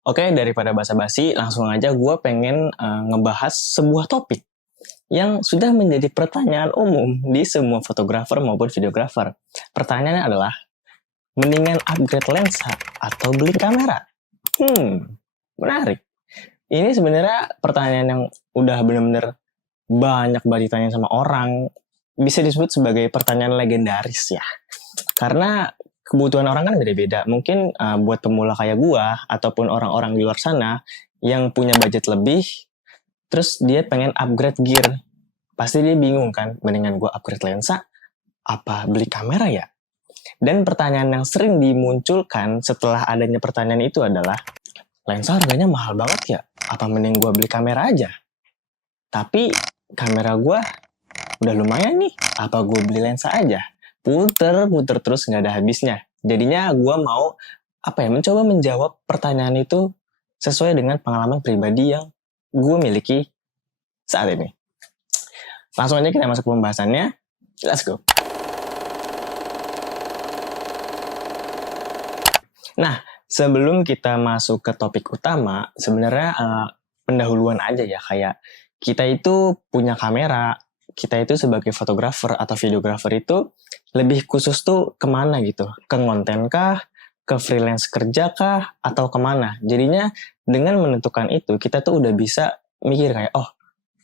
Oke, daripada basa-basi, langsung aja gue pengen ngebahas sebuah topik yang sudah menjadi pertanyaan umum di semua fotografer maupun videografer. Pertanyaannya adalah, mendingan upgrade lensa atau beli kamera? Menarik. Ini sebenarnya pertanyaan yang udah bener-bener banyak banget ditanya sama orang. Bisa disebut sebagai pertanyaan legendaris ya. Karena kebutuhan orang kan beda-beda. Mungkin buat pemula kayak gua ataupun orang-orang di luar sana yang punya budget lebih, terus dia pengen upgrade gear. Pasti dia bingung kan, mendingan gua upgrade lensa apa beli kamera ya? Dan pertanyaan yang sering dimunculkan setelah adanya pertanyaan itu adalah, lensa harganya mahal banget ya, apa mending gua beli kamera aja? Tapi kamera gua udah lumayan nih, apa gue beli lensa aja? Puter terus nggak ada habisnya. Jadinya gue mau mencoba menjawab pertanyaan itu sesuai dengan pengalaman pribadi yang gue miliki saat ini. Langsung aja kita masuk ke pembahasannya. Let's go. Nah, sebelum kita masuk ke topik utama, sebenarnya pendahuluan aja ya, kayak kita itu punya kamera, kita itu sebagai fotografer atau videografer itu lebih khusus tuh kemana gitu, ke konten kah, ke freelance kerja kah, atau kemana. Jadinya dengan menentukan itu, kita tuh udah bisa mikir kayak, oh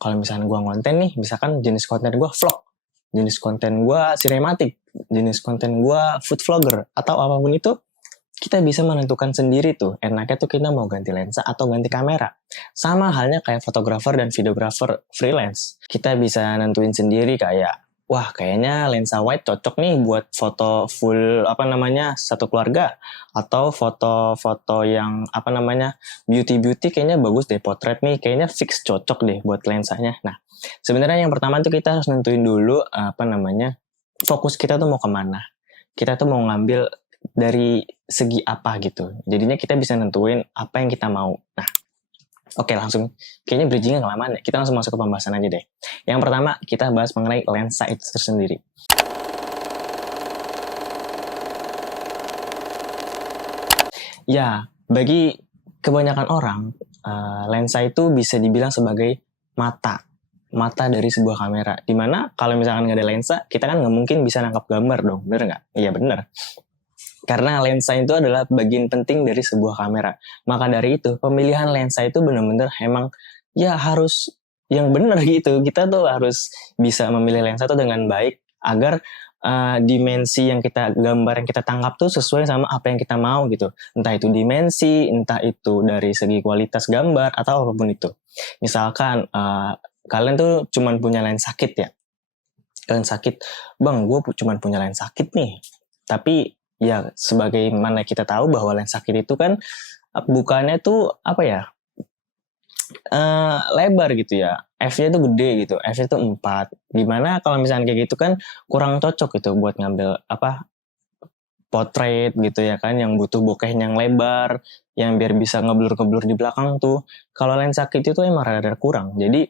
kalau misalnya gue ngonten nih, misalkan jenis konten gue vlog, jenis konten gue sinematik, jenis konten gue food vlogger, atau apapun itu, kita bisa menentukan sendiri tuh, enaknya tuh kita mau ganti lensa atau ganti kamera. Sama halnya kayak fotografer dan videografer freelance. Kita bisa nentuin sendiri kayak, wah kayaknya lensa wide cocok nih buat foto full satu keluarga. Atau foto-foto yang beauty-beauty kayaknya bagus deh, potret nih kayaknya fix cocok deh buat lensanya. Nah, sebenarnya yang pertama tuh kita harus nentuin dulu fokus kita tuh mau kemana. Kita tuh mau ngambil dari segi apa gitu. Jadinya kita bisa nentuin apa yang kita mau. Nah, oke langsung. Kayaknya bridgingnya kelamaan ya. Kita langsung masuk ke pembahasan aja deh. Yang pertama, kita bahas mengenai lensa itu tersendiri. Ya, bagi kebanyakan orang, lensa itu bisa dibilang sebagai mata dari sebuah kamera. Dimana kalau misalkan nggak ada lensa, kita kan nggak mungkin bisa nangkap gambar dong. Bener nggak? Iya bener. Karena lensa itu adalah bagian penting dari sebuah kamera. Maka dari itu, pemilihan lensa itu benar-benar emang ya harus yang benar gitu. Kita tuh harus bisa memilih lensa itu dengan baik agar dimensi yang kita gambar yang kita tangkap tuh sesuai sama apa yang kita mau gitu. Entah itu dimensi, entah itu dari segi kualitas gambar atau apapun itu. Misalkan kalian tuh cuman punya lensa kit ya. Kalian sakit, bang gue cuman punya lensa kit nih. Tapi ya sebagaimana kita tahu bahwa lensa kit itu kan bukannya tuh lebar gitu ya, f-nya tuh gede gitu, f-nya tuh 4, dimana kalau misalnya kayak gitu kan kurang cocok gitu buat ngambil potret gitu ya kan, yang butuh bokeh yang lebar, yang biar bisa ngeblur di belakang tuh. Kalau lensa kit itu emang rada kurang. Jadi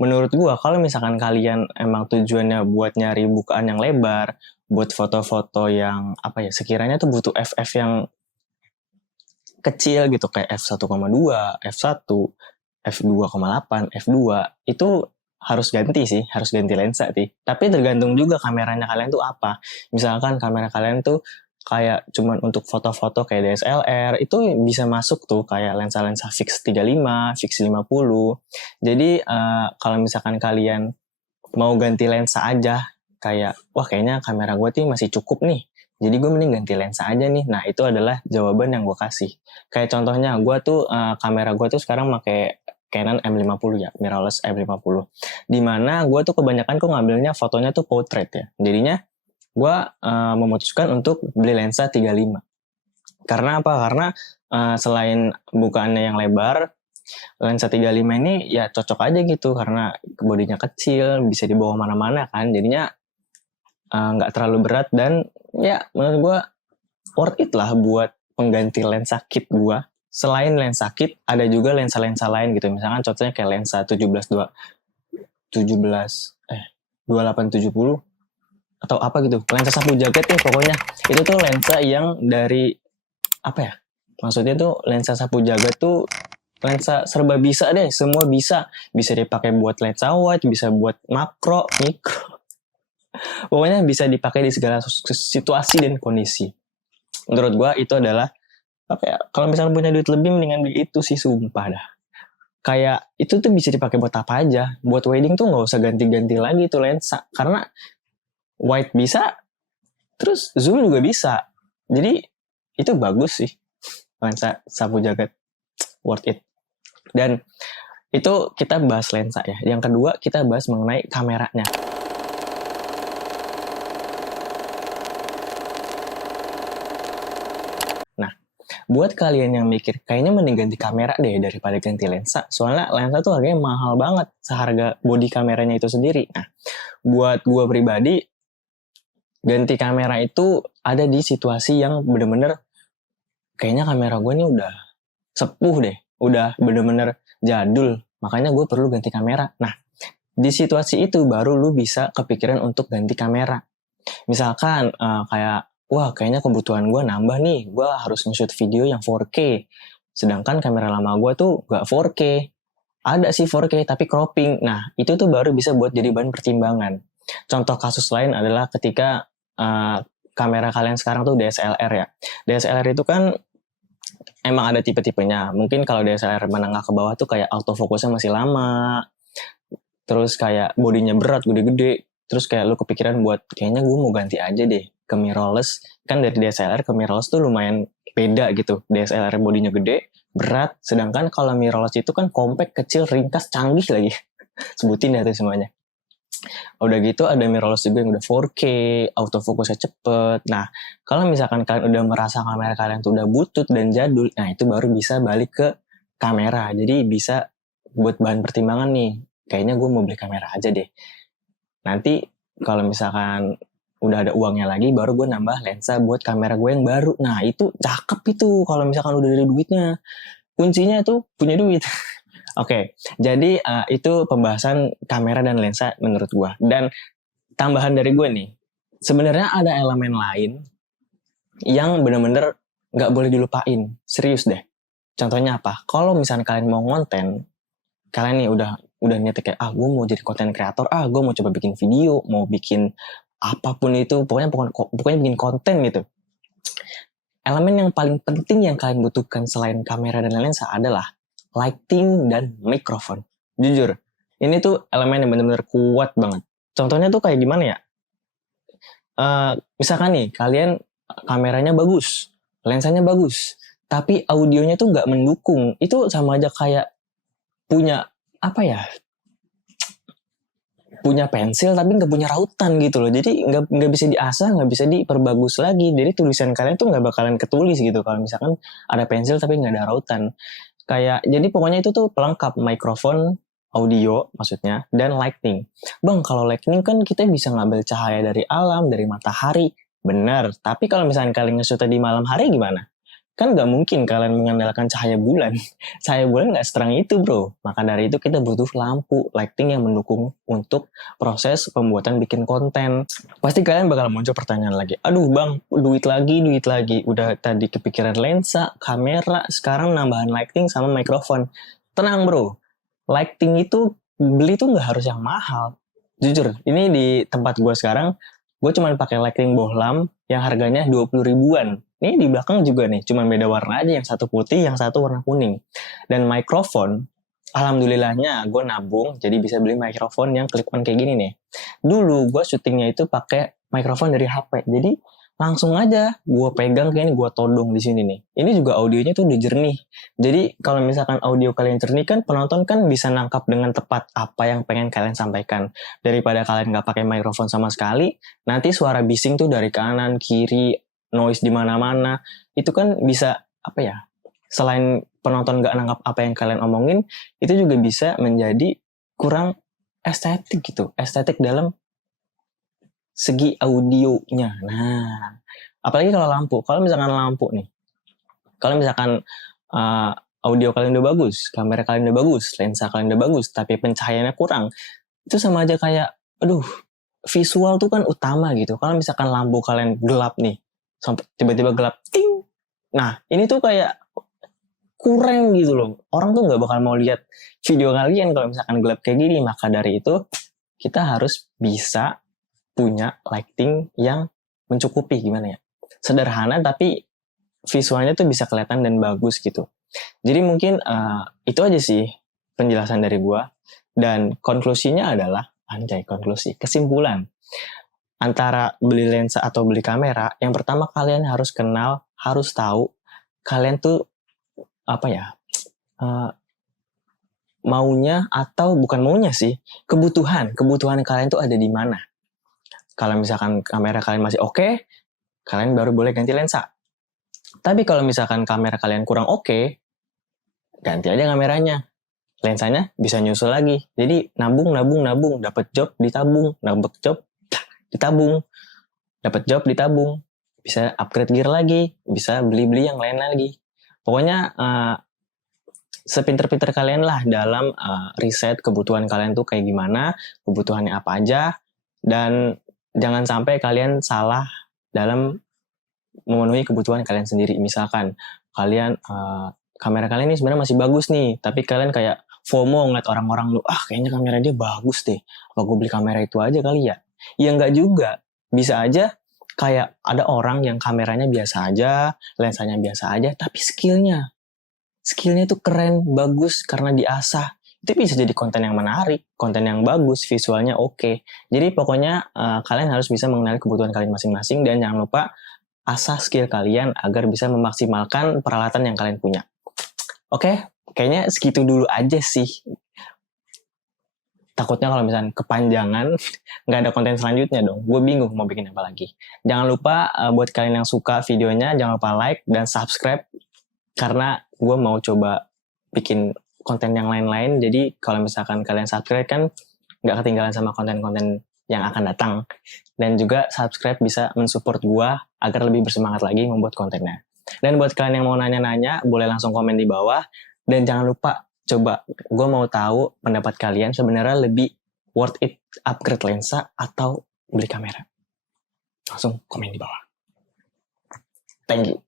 menurut gua kalau misalkan kalian emang tujuannya buat nyari bukaan yang lebar, buat foto-foto yang sekiranya tuh butuh FF yang kecil gitu kayak f1,2, f1, f2,8, f2 itu harus ganti lensa sih. Tapi tergantung juga kameranya kalian tuh apa. Misalkan kamera kalian tuh kayak cuman untuk foto-foto kayak DSLR, itu bisa masuk tuh kayak lensa-lensa fix 35, fix 50. Jadi kalau misalkan kalian mau ganti lensa aja, kayak wah kayaknya kamera gue tuh masih cukup nih, jadi gue mending ganti lensa aja nih. Nah itu adalah jawaban yang gue kasih. Kayak contohnya gue tuh kamera gue tuh sekarang pakai Canon M50 ya, mirrorless M50, dimana gue tuh kebanyakan ngambilnya fotonya tuh portrait ya. Jadinya gue memutuskan untuk beli lensa 35. Karena apa? Karena selain bukaannya yang lebar, lensa 35 ini ya cocok aja gitu, karena bodinya kecil, bisa dibawa mana-mana kan, jadinya nggak terlalu berat, dan ya menurut gue worth it lah buat pengganti lensa kit gue. Selain lensa kit, ada juga lensa-lensa lain gitu, misalkan contohnya kayak lensa 2870 atau apa gitu, lensa sapu jaket nih pokoknya. Itu tuh lensa yang dari Maksudnya tuh lensa sapu jagat tuh lensa serba bisa deh, semua bisa. Bisa dipakai buat lensa wide, bisa buat makro, mikro. Pokoknya bisa dipakai di segala situasi dan kondisi. Menurut gua itu adalah apa ya? Kalau misalnya punya duit lebih mendingan beli itu sih, sumpah dah. Kayak itu tuh bisa dipakai buat apa aja. Buat wedding tuh nggak usah ganti-ganti lagi tuh lensa, karena wide bisa, terus zoom juga bisa. Jadi itu bagus sih lensa sapu jagat, worth it. Dan itu kita bahas lensa ya. Yang kedua kita bahas mengenai kameranya. Nah, buat kalian yang mikir kayaknya mending ganti kamera deh daripada ganti lensa, soalnya lensa tuh harganya mahal banget seharga body kameranya itu sendiri. Nah, buat gue pribadi, ganti kamera itu ada di situasi yang bener-bener kayaknya kamera gue ini udah sepuh deh, udah bener-bener jadul, makanya gue perlu ganti kamera. Nah, di situasi itu baru lu bisa kepikiran untuk ganti kamera. Misalkan kayak, wah kayaknya kebutuhan gue nambah nih, gue harus nge-shoot video yang 4K. Sedangkan kamera lama gue tuh gak 4K. Ada sih 4K tapi cropping. Nah, itu tuh baru bisa buat jadi bahan pertimbangan. Contoh kasus lain adalah ketika kamera kalian sekarang tuh DSLR ya. DSLR itu kan emang ada tipe-tipenya. Mungkin kalau DSLR menengah ke bawah tuh kayak autofocusnya masih lama. Terus kayak bodinya berat, gede-gede. Terus kayak lu kepikiran buat, kayaknya gue mau ganti aja deh ke mirrorless. Kan dari DSLR ke mirrorless tuh lumayan beda gitu. DSLR bodinya gede, berat. Sedangkan kalau mirrorless itu kan compact, kecil, ringkas, canggih lagi. Sebutin ya tuh semuanya. Udah gitu ada mirrorless juga yang udah 4K, autofocusnya cepet. Nah, kalau misalkan kalian udah merasa kamera kalian tuh udah butut dan jadul, nah itu baru bisa balik ke kamera. Jadi bisa buat bahan pertimbangan nih. Kayaknya gue mau beli kamera aja deh. Nanti kalau misalkan udah ada uangnya lagi, baru gue nambah lensa buat kamera gue yang baru. Nah itu cakep itu kalau misalkan udah ada duitnya. Kuncinya tuh punya duit. Oke, jadi itu pembahasan kamera dan lensa menurut gue. Dan tambahan dari gue nih, sebenarnya ada elemen lain yang bener-bener nggak boleh dilupain. Serius deh. Contohnya apa? Kalau misalnya kalian mau konten, kalian nih udah niat kayak gue mau jadi konten kreator, gue mau coba bikin video, mau bikin apapun itu, pokoknya bikin konten gitu. Elemen yang paling penting yang kalian butuhkan selain kamera dan lensa adalah lighting dan mikrofon. Jujur, ini tuh elemen yang benar-benar kuat banget. Contohnya tuh kayak gimana ya? Misalkan nih, kalian kameranya bagus, lensanya bagus, tapi audionya tuh nggak mendukung. Itu sama aja kayak punya apa ya? Punya pensil tapi nggak punya rautan gitu loh. Jadi nggak bisa diasah, nggak bisa diperbagus lagi. Jadi tulisan kalian tuh nggak bakalan ketulis gitu kalau misalkan ada pensil tapi nggak ada rautan. Kayak jadi pokoknya itu tuh pelengkap mikrofon, audio maksudnya, dan lighting. Bang, kalau lighting kan kita bisa ngambil cahaya dari alam, dari matahari. Benar, tapi kalau misalnya kalian nge-shoot di malam hari gimana? Kan nggak mungkin kalian mengandalkan cahaya bulan. Cahaya bulan nggak seterang itu bro. Maka dari itu kita butuh lampu, lighting yang mendukung untuk proses pembuatan bikin konten. Pasti kalian bakal muncul pertanyaan lagi. Aduh bang, duit lagi. Udah tadi kepikiran lensa, kamera, sekarang nambahan lighting sama mikrofon. Tenang bro, lighting itu beli tuh nggak harus yang mahal. Jujur, ini di tempat gue sekarang, gue cuma pakai lighting bohlam yang harganya 20 ribuan. Ini di belakang juga nih, cuma beda warna aja, yang satu putih, yang satu warna kuning. Dan mikrofon, alhamdulillahnya gue nabung, jadi bisa beli mikrofon yang clip-on kayak gini nih. Dulu gue syutingnya itu pakai mikrofon dari HP, jadi langsung aja gue pegang kayak ini, gue todong di sini nih. Ini juga audionya tuh udah jernih. Jadi kalau misalkan audio kalian jernih kan, penonton kan bisa nangkap dengan tepat apa yang pengen kalian sampaikan. Daripada kalian nggak pakai mikrofon sama sekali, nanti suara bising tuh dari kanan, kiri, noise di mana-mana, itu kan bisa apa ya? Selain penonton nggak nangkap apa yang kalian omongin, itu juga bisa menjadi kurang estetik gitu. Estetik dalam segi audionya. Nah, apalagi kalau lampu. Kalau misalkan lampu nih, kalau misalkan audio kalian udah bagus, kamera kalian udah bagus, lensa kalian udah bagus, tapi pencahayaannya kurang, itu sama aja kayak, aduh, visual tuh kan utama gitu. Kalau misalkan lampu kalian gelap nih, sampai tiba-tiba gelap, ting. Nah, ini tuh kayak, kurang gitu loh. Orang tuh nggak bakal mau lihat video kalian kalau misalkan gelap kayak gini. Maka dari itu kita harus bisa punya lighting yang mencukupi, gimana ya, sederhana tapi visualnya tuh bisa kelihatan dan bagus gitu. Jadi mungkin itu aja sih penjelasan dari gua. Dan konklusinya adalah, kesimpulan antara beli lensa atau beli kamera, yang pertama kalian harus kenal, harus tahu kalian tuh apa ya, maunya atau bukan maunya sih, kebutuhan kalian tuh ada di mana. Kalau misalkan kamera kalian masih oke, kalian baru boleh ganti lensa. Tapi kalau misalkan kamera kalian kurang oke, ganti aja kameranya. Lensanya bisa nyusul lagi. Jadi nabung, dapat job ditabung, dapat job ditabung. Bisa upgrade gear lagi, bisa beli-beli yang lain lagi. Pokoknya sepinter-pinter kalian lah dalam riset kebutuhan kalian tuh kayak gimana, kebutuhannya apa aja, dan jangan sampai kalian salah dalam memenuhi kebutuhan kalian sendiri. Misalkan kalian kamera kalian ini sebenarnya masih bagus nih, tapi kalian kayak FOMO ngeliat orang-orang lu, kayaknya kamera dia bagus deh, kalau gue beli kamera itu aja kali ya. Ya enggak juga, bisa aja kayak ada orang yang kameranya biasa aja, lensanya biasa aja, tapi skillnya tuh keren, bagus karena diasah. Itu bisa jadi konten yang menarik, konten yang bagus, visualnya oke. Jadi pokoknya kalian harus bisa mengenali kebutuhan kalian masing-masing, dan jangan lupa asah skill kalian agar bisa memaksimalkan peralatan yang kalian punya. Oke, kayaknya segitu dulu aja sih. Takutnya kalau misalnya kepanjangan, nggak ada konten selanjutnya dong. Gue bingung mau bikin apa lagi. Jangan lupa buat kalian yang suka videonya, jangan lupa like dan subscribe. Karena gue mau coba bikin konten yang lain-lain. Jadi kalau misalkan kalian subscribe kan nggak ketinggalan sama konten-konten yang akan datang. Dan juga subscribe bisa mensupport gue agar lebih bersemangat lagi membuat kontennya. Dan buat kalian yang mau nanya-nanya, boleh langsung komen di bawah. Dan jangan lupa, coba gue mau tahu pendapat kalian sebenarnya lebih worth it upgrade lensa atau beli kamera. Langsung komen di bawah. Thank you.